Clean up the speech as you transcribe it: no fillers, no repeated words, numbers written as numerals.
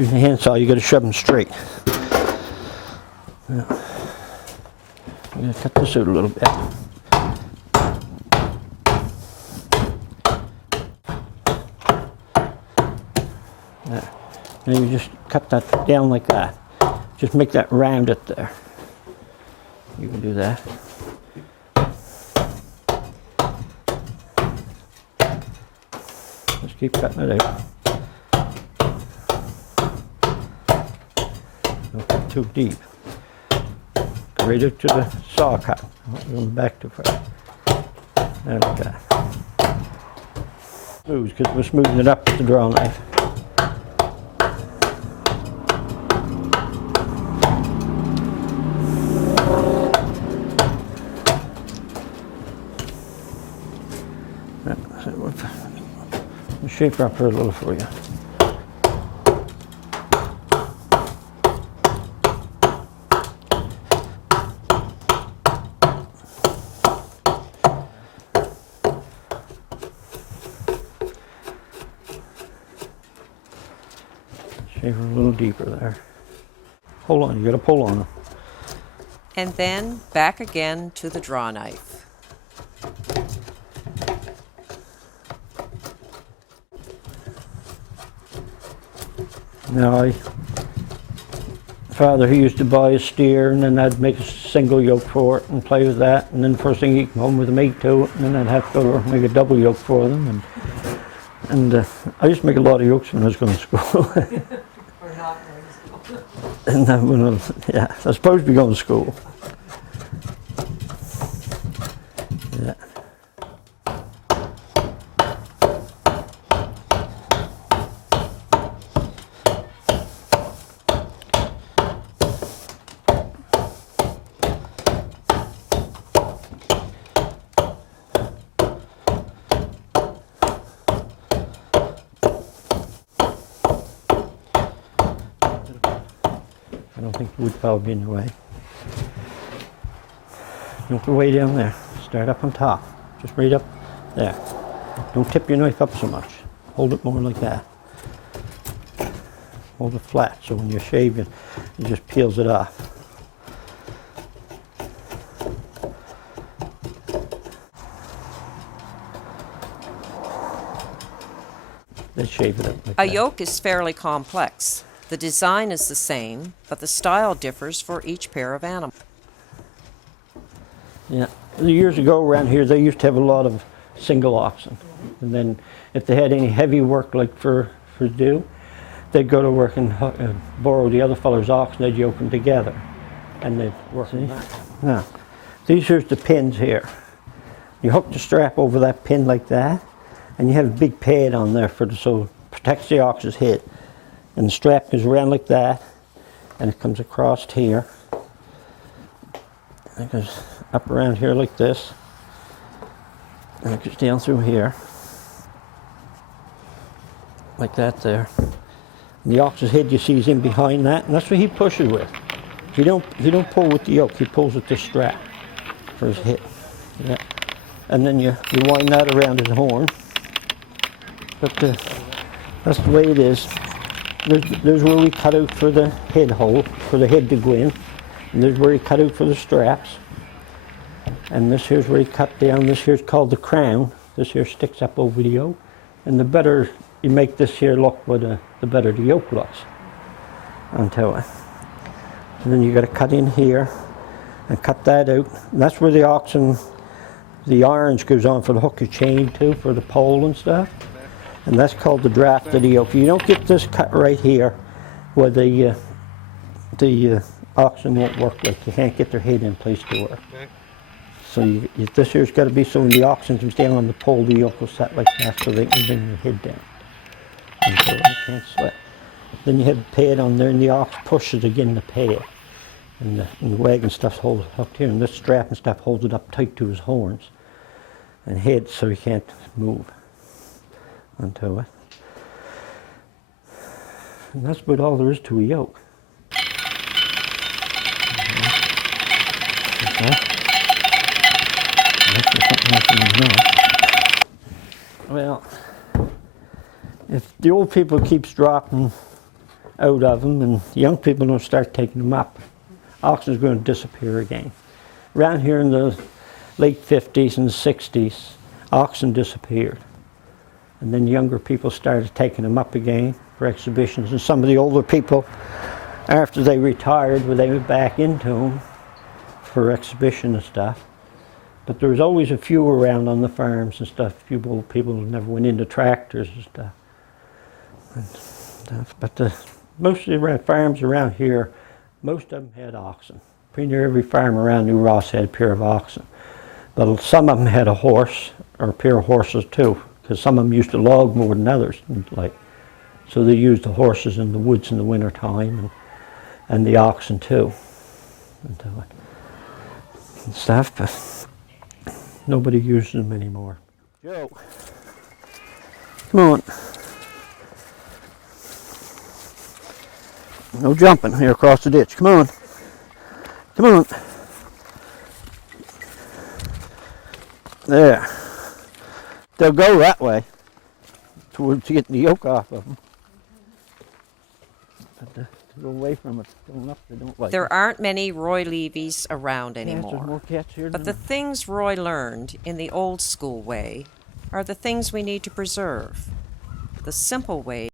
Using a handsaw, you got to shove them straight. Yeah. I'm going to cut this out a little bit. There. And you just cut that down like that. Just make that round it there. You can do that. Just keep cutting it out. Don't cut too deep. Go right out to the saw cut. Going back too far. There, like that. Smooth, because we're smoothing it up with the draw knife. I'll shape her up here a little for you. Shape her a little deeper there. Hold on, you gotta pull on them. And then back again to the draw knife. Now, Father, he used to buy a steer, and then I'd make a single yoke for it and play with that. And then first thing he'd come home with a mate to it, and then I'd have to go make a double yoke for them. And I used to make a lot of yokes when I was going to school. Or not going to school. And then when I was, yeah, I was supposed to be going to school. Yeah. I don't think the wood pile will be in the way. Don't go way down there. Start up on top. Just right up there. Don't tip your knife up so much. Hold it more like that. Hold it flat so when you're shaving, it just peels it off. Then shave it up like A that. yoke is fairly complex. The design is the same, but the style differs for each pair of animals. Yeah. Years ago around here, they used to have a lot of single oxen. And then if they had any heavy work like for do, they'd go to work and borrow the other feller's oxen, they'd yoke them together. And they'd work on that. Now, these here's the pins here. You hook the strap over that pin like that, and you have a big pad on there so it protects the ox's head. And the strap goes around like that, and it comes across here. And it goes up around here like this, and it goes down through here, like that there. And the ox's head you see is in behind that, and that's what he pushes with. He don't pull with the yoke, he pulls with the strap for his head. Yeah. And then you wind that around his horn. But that's the way it is. There's where we cut out for the head hole, for the head to go in. And there's where you cut out for the straps. And this here's where you cut down. This here's called the crown. This here sticks up over the yoke. And the better you make this here look, the better the yoke looks onto it. And then you got to cut in here and cut that out. And that's where the oxen, the irons goes on for the hook of chain too, for the pole and stuff. And that's called the draft of the yoke. You don't get this cut right here where the oxen won't work, like you can't get their head in place to work. So this here's got to be so when the oxen comes down on the pole, the yoke will set like that so they can bring their head down. And so they can't sweat. Then you have a pad on there and the ox pushes again the pad. And the wagon stuff's hooked here, and this strap and stuff holds it up tight to his horns and head so he can't move onto it. And that's about all there is to a yoke. Well, if the old people keeps dropping out of them, and young people don't start taking them up, oxen's going to disappear again. Around here in the late 50s and 60s, oxen disappeared. And then younger people started taking them up again for exhibitions. And some of the older people, after they retired, well, they went back into them for exhibition and stuff. But there was always a few around on the farms and stuff. A few old people who never went into tractors and stuff. But most of the farms around here, most of them had oxen. Pretty near every farm around New Ross had a pair of oxen. But some of them had a horse or a pair of horses too, because some of them used to log more than others. So they used the horses in the woods in the winter time, and the oxen too. And stuff, but nobody uses them anymore. Joe, come on. No jumping here across the ditch. Come on. Come on. There. They'll go that way towards getting the yoke off of them. But to go away from it, going up, they don't like it. There aren't many Roy Levy's around Yes, there's more anymore. cats here But than the things Roy learned in the old school way are the things we need to preserve. The simple way